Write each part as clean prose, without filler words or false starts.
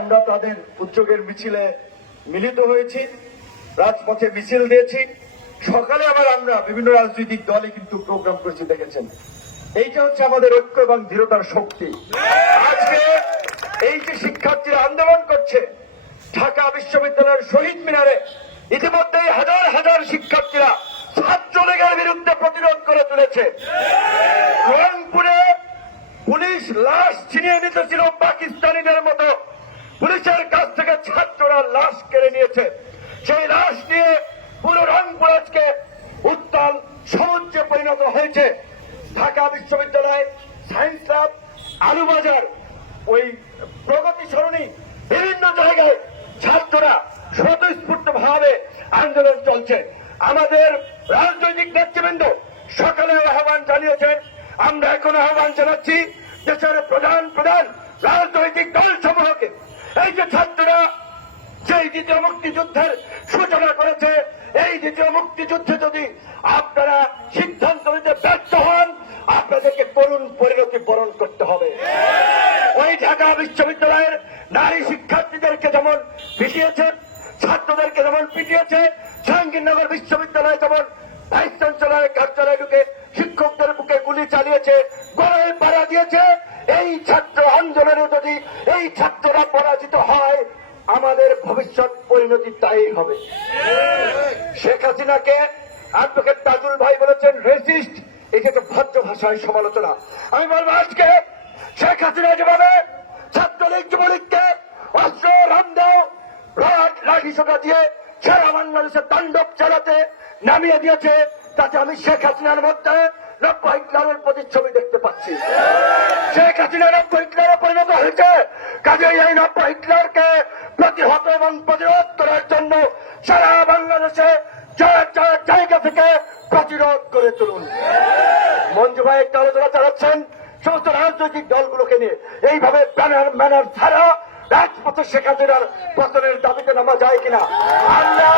আমরা তাদের উদ্যোগের মিছিলে মিলিত হয়েছি, রাজপথে মিছিল দিয়েছি। সকালে আবার আমরা বিভিন্ন রাজনৈতিক দলে কিন্তু প্রোগ্রাম করেছি, দেখেছেন। এইটা হচ্ছে আমাদের ঐক্য এবং দৃঢ়তার শক্তি। আজকে এই যে শিক্ষার্থীরা আন্দোলন করছে ঢাকা বিশ্ববিদ্যালয়ের শহীদ মিনারে, ইতিমধ্যেই হাজার হাজার শিক্ষার্থীরা ছাত্রলীগের বিরুদ্ধে প্রতিরোধ করে তুলেছে। রংপুরে পুলিশ লাশ ছিনিয়ে নিতেছিল পাকিস্তানিদের মতো, পুলিশের কাছ থেকে ছাত্ররা লাশ কেড়ে নিয়েছে। সেই লাশ নিয়ে পুরো রংপুর আজকে উত্তাল সমুদ্রে পরিণত হয়েছে। ঢাকা বিশ্ববিদ্যালয়, সায়েন্স ল্যাব, আলুবাজার, ওই প্রগতি সরণি, বিভিন্ন জায়গায় ছাত্ররা স্বতঃস্ফূর্ত ভাবে আন্দোলন চলছে। আমাদের রাজনৈতিক নেতৃবৃন্দ সকালে আহ্বান জানিয়েছেন, আমরা এখন আহ্বান জানাচ্ছি দেশের প্রধান প্রধান রাজনৈতিক দল সমূহকে, এই যে ছাত্ররা যেই দ্বিতীয় মুক্তিযুদ্ধের সূচনা করেছে, এই দ্বিতীয় মুক্তিযুদ্ধে যদি আপনারা সিদ্ধান্ত নিতে ব্যর্থ হন, আপনাদেরকে করুণ পরিণতি বরণ করতে হবে। ওই ঢাকা বিশ্ববিদ্যালয়ের নারী শিক্ষার্থীদেরকে যেমন পিটিয়েছে, ছাত্রদেরকে যেমন পিটিয়েছে, জাহাঙ্গীরনগর বিশ্ববিদ্যালয় যেমন ভাইস চ্যান্সেলরের কার্যালয়ে ঢুকে শিক্ষকদের বুকে গুলি চালিয়েছে, গলায় পাড়া দিয়েছে, এই ছাত্র আন্দোলনে যদি এই ছাত্ররা পরাজিত হয়, আমাদের ভবিষ্যৎ পরিণতি তাই হবে। শেখ হাসিনাকে অ্যাডভোকেট তাজুল ভাই বলেছেন রেসিস্ট, এটাকে ভদ্র ভাষায় সমালোচনা। আমি বলবো আজকে শেখ হাসিনা যেভাবে ছাত্রলীগ যুবলীগকে অস্ত্র রামদাও রড লাঠি সোটা দিয়ে সারা বাংলাদেশে তাণ্ডব চালাতে নামিয়ে দিয়েছে, তাতে আমি শেখ হাসিনার মধ্যে নব্য হিটলারের প্রতিচ্ছবি দেখতে পাচ্ছি। শেখ হাসিনা নব্য হিটলারে পরিণত হয়েছে, কাজেই এই নব্য হিটলারকে প্রতিহত এবং প্রতিরোধ করার জন্য সারা বাংলাদেশে জায়গা থেকে প্রতিরোধ করে তুলুন। মঞ্জু ভাই একটা আলোচনা চালাচ্ছেন সমস্ত রাজনৈতিক দলগুলোকে নিয়ে, এইভাবে ব্যানার ম্যানার ছাড়া রাজপথে শেখ হাসিনার পতনের দাবিতে নামা যায় কিনা। আমরা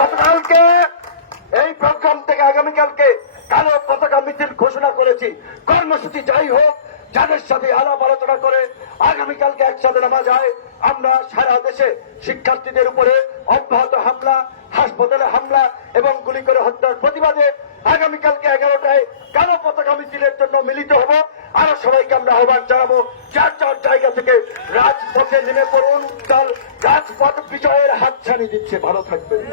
গতকালকে এই প্রোগ্রাম থেকে আগামীকালকে কালো পতাকা মিছিল ঘোষণা করেছি। কর্মসূচি যাই হোক, যাদের সাথে আলাপ আলোচনা করে আগামীকালকে একসাথে নামা যায়। আমরা সারা দেশে শিক্ষার্থীদের উপরে অব্যাহত হামলা, হাসপাতালে হামলা এবং গুলি করে হত্যার প্রতিবাদে আগামীকালকে 11টায় কালো পতাকা মিছিলের জন্য মিলিত হব। আরো সবাইকে আমরা আহ্বান জানাবো, যার যার জায়গা থেকে রাজপথে নেমে পড়ুন। দল রাজপথ বিজয়ের হাতছানি দিচ্ছে। ভালো থাকবেন।